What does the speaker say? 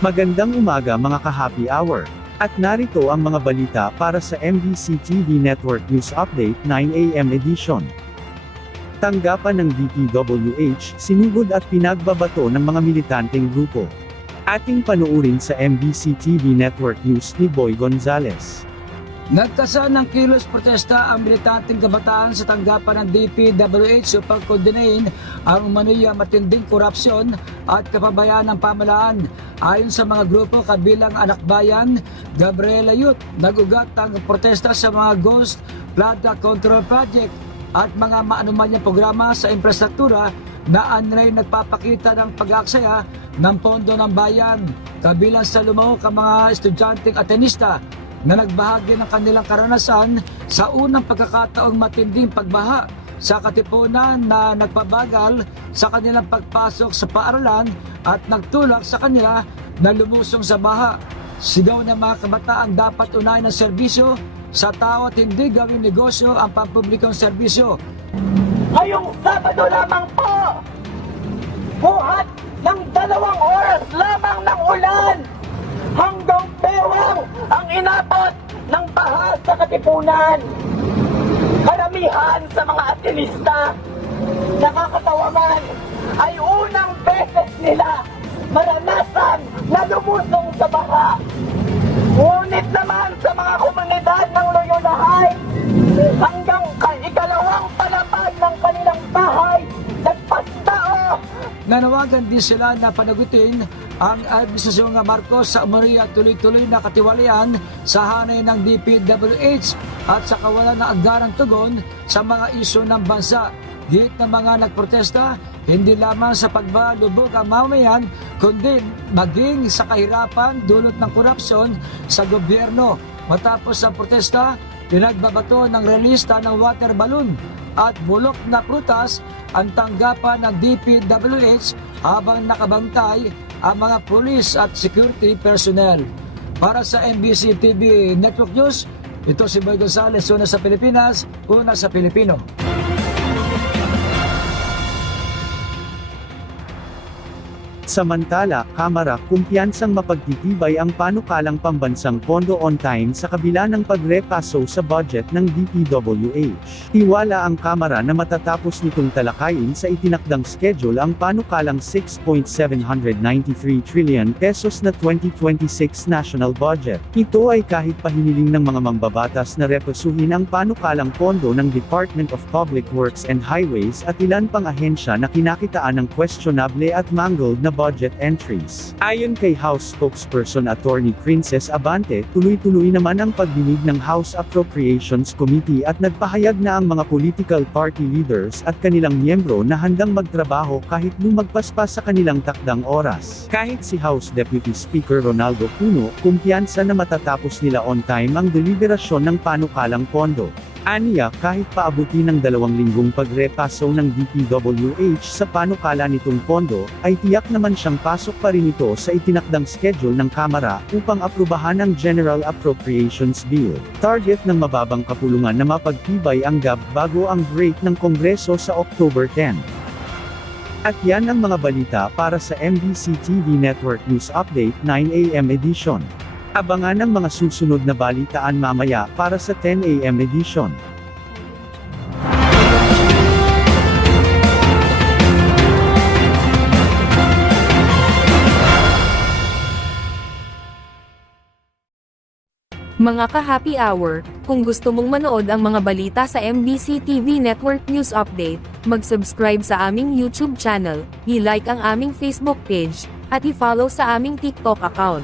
Magandang umaga mga ka-happy hour. At narito ang mga balita para sa MBC TV Network News Update 9 AM edition. Tanggapan ng DPWH, sinugod at pinagbabato ng mga militanteng grupo. Ating panuurin sa MBC TV Network News ni Boy Gonzales. Nagkasa ng kilos protesta ang militanteng kabataan sa tanggapan ng DPWH upang kondenahin ang umano'y matinding korupsyon at kapabayaan ng pamahalaan. Ayon sa mga grupo kabilang Anak Bayan, Gabriela Youth, nagugat ang protesta sa mga Ghost Flood Control Project at mga maanumanyang programa sa infrastruktura na anray nagpapakita ng pag-aaksaya ng pondo ng bayan. Kabilang sa lumahok ang mga estudyanteng Atenista na nagbahagi ng kanilang karanasan sa unang pagkakataong matinding pagbaha sa Katipunan na nagpabagal sa kanilang pagpasok sa paaralan at nagtulak sa kanila na lumusong sa baha. Sigaw ng mga kabataan dapat unahin ang serbisyo sa tao at hindi gawing negosyo ang pampublikong serbisyo. Ngayong Sabado lamang po, buhat ng 2 oras lamang ng ulan, hanggang bewang ang inabot ng baha sa Katipunan. Karamihan sa mga atinista, nakakatawa man, ay unang beses nila maranasan na lumusong sa baha. Ngunit naman sa mga komunidad ng Loyola Heights, hanggang ikalawang palapag ng kanilang bahay, nagpastao. Nanawagan din sila na panagutin ang Administrasyong Marcos sa umano'y tuloy-tuloy na katiwalian sa hanay ng DPWH at sa kawalan ng agarang tugon sa mga isyu ng bansa. Git ng mga nagprotesta, hindi lamang sa pagbalubog ang mamamayan, kundi maging sa kahirapan dulot ng korupsyon sa gobyerno. Matapos ang protesta, pinagbabato ng relista ng water balloon at bulok na prutas ang tanggapan ng DPWH habang nakabantay ang mga pulis at security personnel. Para sa MBC TV Network News, ito si Boy Gonzales, una sa Pilipinas, una sa Pilipino. Samantala, Kamara, kumpiyansang mapagtitibay ang panukalang pambansang pondo on time sa kabila ng pagrepaso sa budget ng DPWH. Tiwala ang Kamara na matatapos nitong talakayin sa itinakdang schedule ang panukalang 6.793 trillion pesos na 2026 national budget. Ito ay kahit pahiniling ng mga mambabatas na reposuhin ang panukalang pondo ng Department of Public Works and Highways at ilan pang ahensya na kinakitaan ng questionable at mangled na budget entries. Ayon kay House spokesperson Attorney Princess Abante, tuloy-tuloy naman ang pagdinig ng House Appropriations Committee at nagpahayag na ang mga political party leaders at kanilang miyembro na handang magtrabaho kahit lumagpas pa sa kanilang takdang oras. Kahit si House Deputy Speaker Ronaldo Puno, kumpiyansa na matatapos nila on time ang deliberasyon ng panukalang pondo. Aniya, kahit paabuti ng 2 linggong pagrepaso ng DPWH sa panukala nitong pondo, ay tiyak naman siyang pasok pa rin ito sa itinakdang schedule ng Kamara upang aprubahan ang General Appropriations Bill. Target ng mababang kapulungan na mapagtibay ang GAB bago ang break ng Kongreso sa October 10. At yan ang mga balita para sa MBC TV Network News Update 9 AM edition. Abangan ang mga susunod na balitaan mamaya para sa 10 AM edition. Mga ka-happy hour, kung gusto mong manood ang mga balita sa MBC TV Network News Update, mag-subscribe sa aming YouTube channel, i-like ang aming Facebook page, at i-follow sa aming TikTok account.